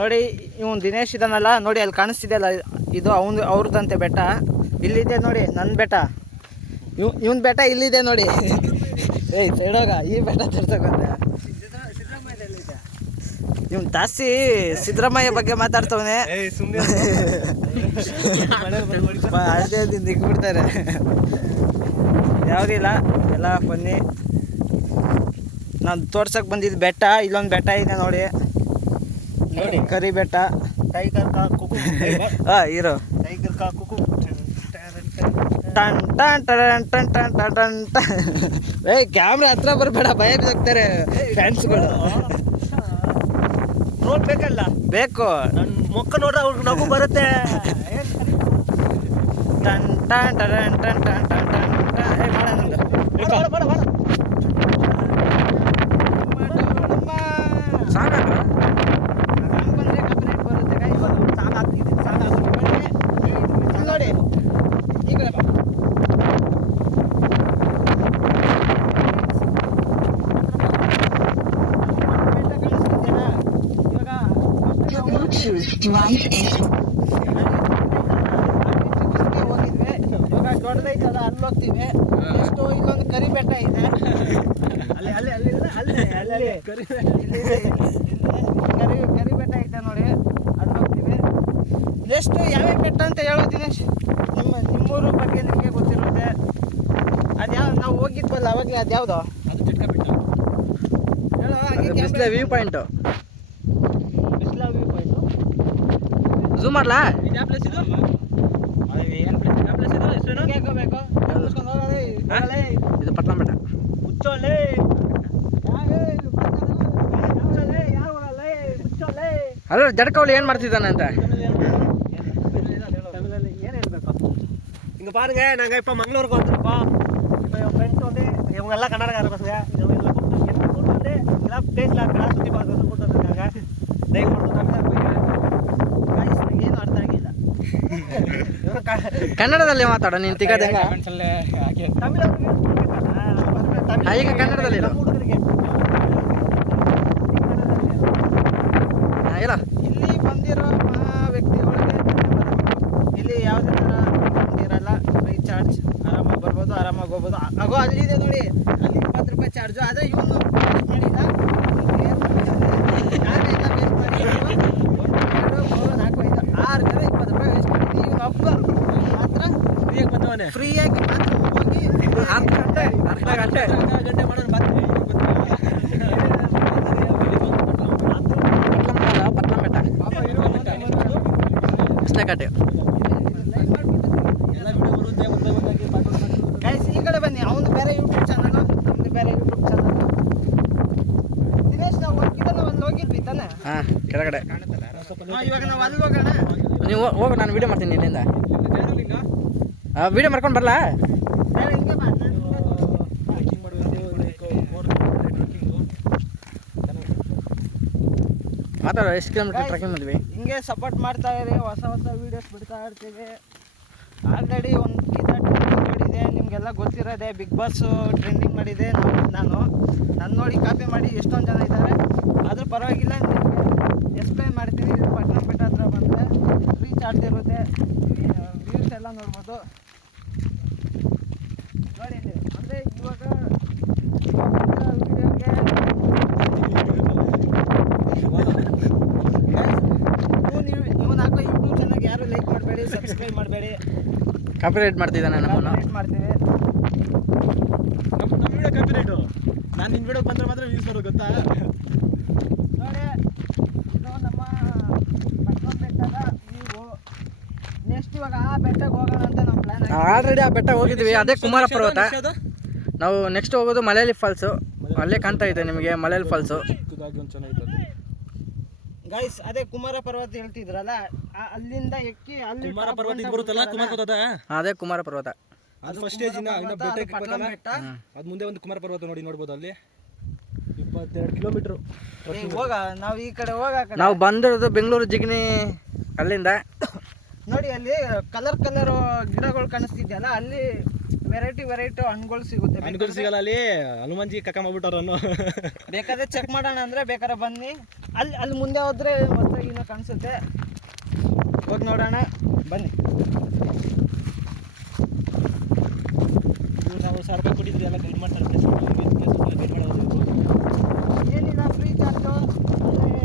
ನೋಡಿ ಇವನು ದಿನೇಶ್ ಇದಾನಲ್ಲ ನೋಡಿ, ಅಲ್ಲಿ ಕಾಣಿಸ್ತಿದೆಯಲ್ಲ ಇದು ಅವ್ರದ್ದಂತೆ ಬೆಟ್ಟ. ಇಲ್ಲಿದೆ ನೋಡಿ ನನ್ನ ಬೆಟ್ಟ, ಇವನ್ ಬೆಟ್ಟ ಇಲ್ಲಿದೆ ನೋಡಿ. ಏಯ್ ಸೈಡೋಗ, ಈ ಬೆಟ್ಟ ತೋರ್ಸಕೊಂಡೆ. ಇವನ್ ಜಾಸ್ತಿ ಸಿದ್ದರಾಮಯ್ಯ ಬಗ್ಗೆ ಮಾತಾಡ್ತವನೆ. ಅಷ್ಟೇ ದಿಗ್ಬಿಡ್ತಾರೆ. ಯಾವುದಿಲ್ಲ, ಎಲ್ಲ ಬನ್ನಿ. ನಾನು ತೋರ್ಸಕ್ಕೆ ಬಂದಿದ್ದು ಬೆಟ್ಟ. ಇಲ್ಲೊಂದು ಬೆಟ್ಟ ಇದೆ ನೋಡಿ, ನೋಡಿ ಕರಿ ಬೆಟ್ಟ. ಟೈಗರ್ ಕಾ ಕುಕು ಹೀರೋ ಟೈಗರ್ ಕಾ ಕುಕು ಟನ್ ಟನ್ ಟನ್ ಟನ್ ಟನ್ ಟನ್ ಟನ್ ಟನ್. ಏಯ್ ಕ್ಯಾಮ್ರಾ ಹತ್ರ ಬರಬೇಡ, ಭಯ ಬಿದ್ದಾಗ್ತಾರೆ ಫ್ಯಾನ್ಸ್ಗಳು. ನೋಡ್ಬೇಕಲ್ಲ, ಬೇಕು. ನನ್ನ ಮೊಕ್ಕ ನೋಡ್ರೆ ಅವ್ರಿಗೆ ನಗು ಬರುತ್ತೆ. ಟನ್ ಟನ್ ಟನ್ ಟನ್ ಟನ್ ಟನ್ ಟನ್ ಟನ್. ನೋಡಿ ಈ ಕಡೆ ಬಾ. ಇವಾಗ ದೊಡ್ಡದೈತದ, ಅಲ್ಲಿ ಹೋಗ್ತೀವಿ. ಎಷ್ಟು ಇಲ್ಲೊಂದು ಕರಿ ಬೆಟ್ಟ ಇದೆ, ಅಲ್ಲಿ ಕರಿ ಬೆಟ್ಟ ಐತೆ ನೋಡಿ, ಅಲ್ಲಿ ಹೋಗ್ತೀವಿ. ನೆಕ್ಸ್ಟ್ ಯಾವ್ಯಾವ ಬೆಟ್ಟ ಅಂತ ಹೇಳೋ ದಿನೇಶ್, ನಿಮ್ಮೂರು ಬಗ್ಗೆ ನಿಮಗೆ ಗೊತ್ತಿರುತ್ತೆ. ಅದು ಯಾವ ನಾವು ಹೋಗಿದ್ವಲ್ಲ ಅವಾಗಲೇ, ಅದು ಯಾವುದು? ಅದು ಚಿಟ್ಕ ಬೆಟ್ಟ ಹೇಳೋ. Bisle view point, Bisle view point. Zoom ಮಾಡಲಾ? ಇದು ಯಾವ ಪ್ಲೇಸ್? ಇದು ಏನು ಪ್ಲೇಸ್? ಯಾವ ಪ್ಲೇಸ್ ಇದು? ಹೆಸರು ಕೇಳ್ಕೋಬೇಕು. ಇದು ಪಟ್ಲಂ ಬೆಟ್ಟ. ಹುಚ್ಚೋಲೆ ಅಲ್ಲ, ಜಡ್ಕವಳಿ ಏನು ಮಾಡ್ತಿದ್ದಾನೆ ಅಂತ ಏನು ಹೇಳ್ಬೇಕು? இங்கே பாருங்க, நாங்கள் இப்போ மங்களூருக்கு வந்திருக்கோம். இப்போ என் ஃப்ரெண்ட்ஸ் வந்து இவங்க எல்லாம் கர்நாடகார பசங்க. இவங்களை கூப்பிட்டு வந்து இதெல்லாம் பிளேஸில் இருக்கலாம் சுற்றி பார்க்கறது கூப்பிட்டு வந்துருக்காங்க. ದಯವಿಟ್ಟು தமிழ் போய் ಏನು ಅರ್ಥ ಆಗಿಲ್ಲ. ಕನ್ನಡದಲ್ಲಿ ಮಾತಾಡೋ ನೀನು ತಿಗದೆ ತಮಿಳ್ ಈಗ ಕನ್ನಡದಲ್ಲಿ ಇಲ್ಲ. ಇಲ್ಲಿ ಬಂದಿರೋ ವ್ಯಕ್ತಿಗಳಿಗೆ ಇಲ್ಲಿ ಯಾವುದೇ ಥರ ಇರಲ್ಲ, ಫ್ರೀ ಚಾರ್ಜ್. ಆರಾಮಾಗಿ ಬರ್ಬೋದು, ಆರಾಮಾಗಿ ಹೋಗ್ಬೋದು. ಆಗೋ ಅಲ್ಲಿದೆ ನೋಡಿ, ಅಲ್ಲಿ 20 ರೂಪಾಯಿ ಚಾರ್ಜು. ಆದರೆ ಇವನು ಮಾಡಿಲ್ಲ, ಯಾರೆಲ್ಲ ವೇಸ್ಟ್ ಮಾಡಿ 1, 2, 3, 4, 5, 6 ಜನ 20 ರೂಪಾಯಿ ವೇಸ್ಟ್ ಮಾಡಿದ್ವಿ. ಇವನು ಹಬ್ಬ ಮಾತ್ರ ಫ್ರೀಯಾಗಿ ಬಂದವನೇ, ಫ್ರೀಯಾಗಿ ಮಾತ್ರ ಹೋಗಿ ಅರ್ಧ ಗಂಟೆ ಮಾಡೋದು ಬರ್ತೀವಿ. ಈ ಕಡೆ ಬನ್ನಿ, ಅವನು ಬೇರೆ ಯೂಟ್ಯೂಬ್ ಚಾನಲ್, ನಮ್ದು ಬೇರೆ ಯೂಟ್ಯೂಬ್ ಚಾನಲ್. ದಿನೇಶ್, ನಾವು ಅಲ್ಲಿ ಹೋಗಿದ್ವಿ ತಾನೆ? ಹಾಂ, ಕೆಳಗಡೆ. ಇವಾಗ ನಾವು ಅಲ್ಲಿ ಹೋಗೋಣ. ನೀವು ಹೋಗು, ನಾನು ವೀಡಿಯೋ ಮಾಡ್ತೀನಿ ಇಲ್ಲಿಂದ. ವೀಡಿಯೋ ಮಾಡ್ಕೊಂಡು ಬರಲಾ? ಮಾತಾಡೋ, ಎಷ್ಟು ಕಿಲೋಮೀಟರ್ ಟ್ರೆಕ್ಕಿಂಗ್ ಮಾಡಿದ್ವಿ. ಹಿಂಗೆ ಸಪೋರ್ಟ್ ಮಾಡ್ತಾ ಇರಿ, ಹೊಸ ವೀಡಿಯೋಸ್ ಬಿಡ್ತಾ ಇರ್ತೀವಿ. ಆಲ್ರೆಡಿ ಒಂದು ನೋಡಿದೆ, ನಿಮಗೆಲ್ಲ ಗೊತ್ತಿರೋದೆ. ಬಿಗ್ ಬಾಸು ಟ್ರೆಂಡಿಂಗ್ ಮಾಡಿದೆ ನಾನು ನೋಡಿ ಕಾಪಿ ಮಾಡಿ ಎಷ್ಟೊಂದು ಜನ ಇದ್ದಾರೆ. ಆದರೂ ಪರವಾಗಿಲ್ಲ, ಎಕ್ಸ್ಪ್ಲೈನ್ ಮಾಡ್ತೀನಿ. ಪಟ್ನಂ ಬೆಟ್ಟ ಹತ್ರ ಬಂದರೆ ಫ್ರೀ ಚಾರ್ಜ್ ಇರುತ್ತೆ, ವ್ಯೂಸ್ ಎಲ್ಲ ನೋಡ್ಬೋದು. ನೋಡಿ ಅಂದರೆ ಇವಾಗ ವೀಡಿಯೋಗೆ ಇವನು ಹಾಕೋ ಯೂಟ್ಯೂಬ್ ಚಾನಲ್ಗೆ ಯಾರು ಲೈಕ್ ಮಾಡಬೇಡಿ, ಸಬ್ಸ್ಕ್ರೈಬ್ ಮಾಡಬೇಡಿ. ಕಾಪಿರೈಟ್ ಮಾಡ್ತಿದ್ದಾನೆ, ನಮ್ಮನ್ನು ಮಾಡ್ತೀವಿ. ನಮ್ಮ ವಿಡಿಯೋ ಕಾಪಿರೈಟು. ನಾನು ನಿನ್ನ ವಿಡಿಯೋಗೆ ಬಂದರೆ ಮಾತ್ರ ವ್ಯೂಸ್ ಬರೋ, ಗೊತ್ತಾ? ನೋಡಿ, ಇದು ನಮ್ಮ ಪಟ್ನಂ ಬೆಟ್ಟದ ವ್ಯೂ. ನೆಕ್ಸ್ಟ್ ಇವಾಗ ಆ ಬೆಟ್ಟಕ್ಕೆ ಹೋಗೋಣ ಅಂತ ನಮ್ಮ ಪ್ಲ್ಯಾನ್. ಆಲ್ರೆಡಿ ಆ ಬೆಟ್ಟ ಹೋಗಿದ್ವಿ, ಅದೇ ಕುಮಾರ ಪರ್ವತ. ನಾವು ನೆಕ್ಸ್ಟ್ ಹೋಗೋದು ಮಲಯಾಳಿ ಫಾಲ್ಸು. ಅಲ್ಲೇ ಕಾಣ್ತಾ ಇದೆ ನಿಮಗೆ ಮಲಯಾಳಿ ಫಾಲ್ಸು. ಗೈಸ್, ಅದೇ ಕುಮಾರ ಪರ್ವತ ಹೇಳ್ತಿದ್ರಲ್ಲ, ಅಲ್ಲಿಂದ ಎಕ್ಕಿ ಅಲ್ಲಿ ಕುಮಾರ ಪರ್ವತ ಬರುತ್ತಲ್ಲ, ಕುಮಾರ ಪರ್ವತ. ಅದೇ ಕುಮಾರ ಪರ್ವತ, ಅದು ಫಸ್ಟ್ ಸ್ಟೇಜ್. ಪಟ್ನಂ ಬೆಟ್ಟ, ಅದು ಮುಂದೆ ಒಂದು ಕುಮಾರ ಪರ್ವತ ನೋಡ್ಬೋದು. ಅಲ್ಲಿ 22 ಕಿಲೋಮೀಟರ್ ಹೋಗ. ನಾವು ಈ ಕಡೆ ನಾವು ಬಂದಿರೋದು ಬೆಂಗಳೂರು ಜಿಗಣಿ ಅಲ್ಲಿಂದ. ನೋಡಿ ಅಲ್ಲಿ ಕಲರ್ ಗಿಡಗಳು ಕಾಣಿಸ್ತಿದ್ಯಲ್ಲ, ಅಲ್ಲಿ ವೆರೈಟಿ ಹಣ್ಣುಗಳು ಸಿಗುತ್ತೆ. ಹಣ್ಣುಗಳು ಸಿಗಲ್ಲ ಅಲ್ಲಿ, ಹನುಮಂಜಿ ಕಕ್ಕ ಮಾಡ್ಬಿಟ್ಟಾರನ್ನು. ಬೇಕಾದ್ರೆ ಚೆಕ್ ಮಾಡೋಣ ಅಂದರೆ ಬೇಕಾದ್ರೆ ಬನ್ನಿ. ಅಲ್ಲಿ ಮುಂದೆ ಹೋದರೆ ಹೊಸದಾಗಿನೂ ಕಾಣಿಸುತ್ತೆ, ಹೋಗಿ ನೋಡೋಣ ಬನ್ನಿ. ನಾವು 1000 ರೂಪಾಯಿ ಕೊಟ್ಟಿದ್ವಿ, ಎಲ್ಲ ಗೈಡ್ ಮಾಡ್ತಾರೆ. ಗೈಡ್ ಮಾಡೋದು ಏನಿಲ್ಲ, ಫ್ರೀ ಚಾರ್ಜು. ಅಂದರೆ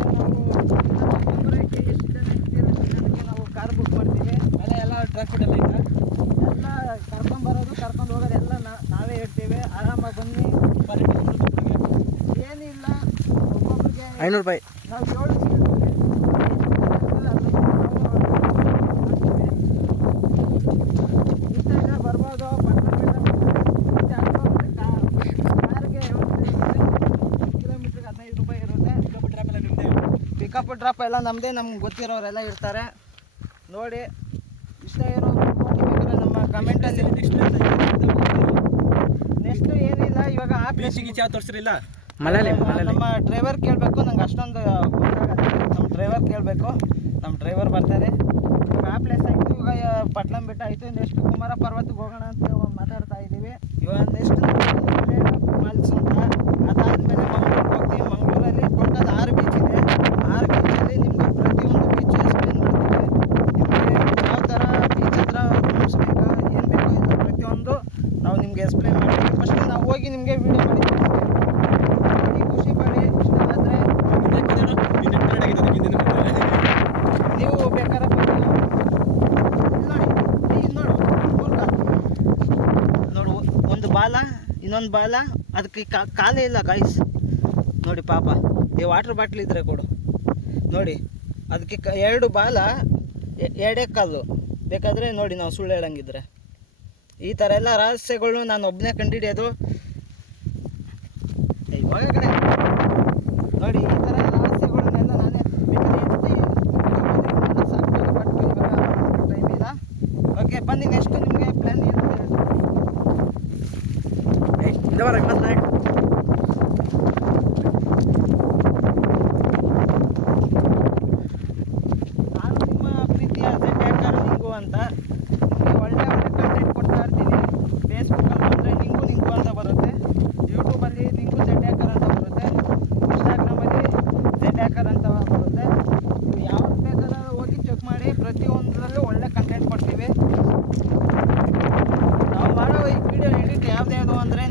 ನಾವು ಕಾರ್ ಬುಕ್ ಮಾಡ್ತೀವಿ. ಅಲ್ಲ ಎಲ್ಲ ಟ್ರಾನ್ಸ್ಪೋರ್ಟ್ ಎಲ್ಲ ಇಲ್ಲ, ಎಲ್ಲ ಕರ್ಕೊಂಬರೋದು ಕರ್ಕೊಂಡು ಹೋಗೋದು ಎಲ್ಲ ನಾವೇ ಇರ್ತೀವಿ. ಆರಾಮಾಗಿ ಬನ್ನಿ. ಏನಿಲ್ಲ, ಒಬ್ಬೊಬ್ರಿಗೆ 500 ರೂಪಾಯಿ. ನಾವು 7 ಸೀಟ್ ಬರ್ಬೋದು. ಕಾರ್ಗೆ ಕಿಲೋಮೀಟ್ರಿಗೆ 15 ರೂಪಾಯಿ ಇರುತ್ತೆ. ಪಿಕಪ್ ಡ್ರಾಪ್ ಎಲ್ಲ ನಮ್ಮದೇ, ನಮ್ಗೆ ಗೊತ್ತಿರೋರೆಲ್ಲ ಇರ್ತಾರೆ. ನೋಡಿ, ಇಷ್ಟ ಇರೋ ಬೇಕಾದ್ರೆ ನಮ್ಮ ಕಮೆಂಟಲ್ಲಿ. ನೆಕ್ಸ್ಟ್ ಏನಿಲ್ಲ, ಇವಾಗ ಆ ಪ್ಲೇಸಿಗೆ ಯಾವ ತೋರಿಸ್ರಿಲ್ಲ, ನಮ್ಮ ಡ್ರೈವರ್ ಕೇಳಬೇಕು. ನಂಗೆ ಅಷ್ಟೊಂದು ಗೊತ್ತಾಗತ್ತೆ. ನಮ್ಮ ಡ್ರೈವರ್ ಕೇಳಬೇಕು, ನಮ್ಮ ಡ್ರೈವರ್ ಬರ್ತಾರೆ. ಇವಾಗ ಆ ಪ್ಲೇಸ್ ಆಯಿತು, ಇವಾಗ ಪಟ್ಲಂ ಬೆಟ್ಟ ಆಯಿತು. ನೆಕ್ಸ್ಟ್ ಕುಮಾರ ಪರ್ವತಕ್ಕೆ ಹೋಗೋಣ ಅಂತ ಮಾತಾಡ್ತಾ ಇದ್ದೀವಿ. ಇವಾಗ ನೆಕ್ಸ್ಟ್ ಮಾಲ್ಸ್ ಅಂತ, ಅದಾದಮೇಲೆ ಮಂಗಳೂರಿಗೆ ಹೋಗ್ತೀವಿ. ಮಂಗಳೂರಲ್ಲಿ ಟೋಟಲ್ 6 ಬೀಚ್ ಇದೆ. 6 ಬೀಚಲ್ಲಿ ನಿಮಗೆ ಪ್ರತಿಯೊಂದು ಬೀಚು ಎಕ್ಸ್ಪ್ಲೇನ್ ಮಾಡ್ತೀವಿ. ನಿಮಗೆ ಯಾವ ಥರ ಬೀಚ್ ಹತ್ರ ರೂಮ್ಸ್ ಬೇಕಾ, ಏನು ಬೇಕೋ ಇಲ್ಲ ಪ್ರತಿಯೊಂದು ನಾವು ನಿಮಗೆ ಎಕ್ಸ್ಪ್ಲೇನ್ ಮಾಡ್ತೀವಿ. ಫಸ್ಟ್ ನಾವು ಹೋಗಿ ನಿಮಗೆ ವೀಡಿಯೋ ಮಾಡಿ ಖುಷಿ ಪಡಿ. ಇಷ್ಟ ಆದರೆ ನೀವು ಬೇಕಾದ್ರೆ ನೋಡು, ಒಂದು ಬಾಲ ಇನ್ನೊಂದು ಬಾಲ, ಅದಕ್ಕೆ ಕಾಲೇ ಇಲ್ಲ ಗಾಯ್ಸ್. ನೋಡಿ ಪಾಪ, ಈ ವಾಟರ್ ಬಾಟ್ಲ್ ಇದ್ರೆ ಕೊಡು. ನೋಡಿ, ಅದಕ್ಕೆ 2 ಬಾಲ 2 ಕಾಲು. ಬೇಕಾದರೆ ನೋಡಿ, ನಾವು ಸುಳ್ಳು ಹೇಳಂಗಿದ್ರೆ ಈ ಥರ ಎಲ್ಲ ರಹಸ್ಯಗಳು ನಾನು ಒಬ್ಬನೇ ಕಂಡುಹಿಡಿಯೋದು. ಒಳಗಡೆ ನೋಡಿ, ಈ ಥರ ರಹಸ್ಯಗಳನ್ನೆಲ್ಲ ನಾನೇ ಬೇಕಾದ್ರೆ ಸಾಕ್ಬೋದು. ಬಟ್ ಇವಾಗ ಟೈಮ್ ಇಲ್ಲ. ಓಕೆ ಬನ್ನಿ, ನೆಕ್ಸ್ಟ್ ನಿಮಗೆ ಪ್ಲ್ಯಾನ್ ಏನು ನಾನು ನಿಮ್ಮ ಪ್ರೀತಿಯ ZACKER ನಿಂಗು ಅಂತ ನಿಮಗೆ ಒಳ್ಳೆ ಕಂಟೆಂಟ್ ಕೊಡ್ತಾ ಇರ್ತೀನಿ. ಫೇಸ್ಬುಕ್ಕಲ್ಲಿ ಬಂದರೆ ನಿಂಗು ಅಂತ ಬರುತ್ತೆ, ಯೂಟ್ಯೂಬಲ್ಲಿ ನಿಂಗು ZACKER ಅಂತ ಬರುತ್ತೆ, ಇನ್ಸ್ಟಾಗ್ರಾಮಲ್ಲಿ ZACKER ಅಂತ ಬರುತ್ತೆ. ನೀವು ಯಾವ್ದು ಬೇಕಾದ್ರೆ ಹೋಗಿ ಚೆಕ್ ಮಾಡಿ, ಪ್ರತಿಯೊಂದರಲ್ಲೂ ಒಳ್ಳೆ ಕಂಟೆಂಟ್ ಕೊಡ್ತೀವಿ. ನಾವು ಮಾಡೋ ಈ ವಿಡಿಯೋ ಎಡಿಟ್ ಯಾವ್ದು ಅಂದರೆ